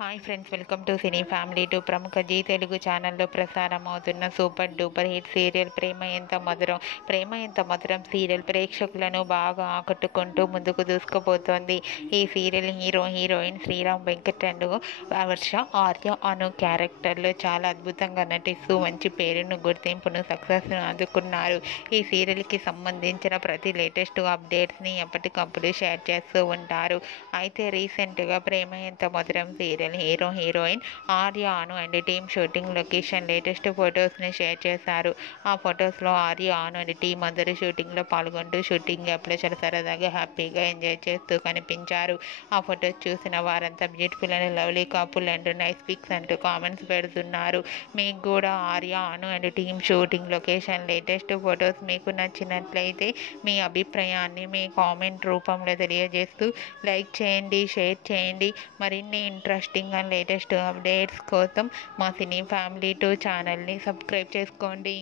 Hi friends, welcome to cine family to. ప్రముఖ G Telugu ఛానల్లో ప్రసారం అవుతున్న సూపర్ డూపర్ హిట్ సీరియల్ ప్రేమ ఎంత మధురం. ప్రేమ ఎంత మధురం సీరియల్ ప్రేక్షకులను బాగా ఆకట్టుకుంటూ ముందుకు దూసుకుపోతోంది. ఈ serial heroine Sriram Venkat and Varsha, Arya Anu క్యారెక్టర్లో చాలా అద్భుతంగా నటిస్తూ మంచి పేరును, గుర్తింపును, సక్సెస్ను అందుకున్నారు. ఈ సీరియల్కి సంబంధించిన ప్రతి లేటెస్ట్ అప్డేట్స్ని ఎప్పటికప్పుడు షేర్ చేస్తూ ఉంటారు. అయితే రీసెంట్గా ప్రేమ ఎంత మధురం serial heroine Arya Anu and team shooting location latest ఫొటోస్ని షేర్ చేశారు. ఆ ఫొటోస్లో ఆర్య అను అండ్ టీమ్ అందరూ షూటింగ్లో పాల్గొంటూ షూటింగ్ యాప్లో చాలా సరదాగా హ్యాపీగా ఎంజాయ్ చేస్తూ కనిపించారు. ఆ ఫొటోస్ చూసిన వారంతా beautiful and lovely couple and nice pics అంటూ కామెంట్స్ పెడుతున్నారు. మీకు కూడా Arya Anu and team shooting location latest photos మీకు నచ్చినట్లయితే మీ అభిప్రాయాన్ని మీ కామెంట్ రూపంలో తెలియజేస్తూ లైక్ చేయండి, షేర్ చేయండి. మరిన్ని ఇంట్రెస్టింగ్ అండ్ లేటెస్ట్ అప్డేట్స్ కోసం మా సినీ ఫ్యామిలీ 2 ఛానల్ని సబ్స్క్రైబ్ చేసుకోండి.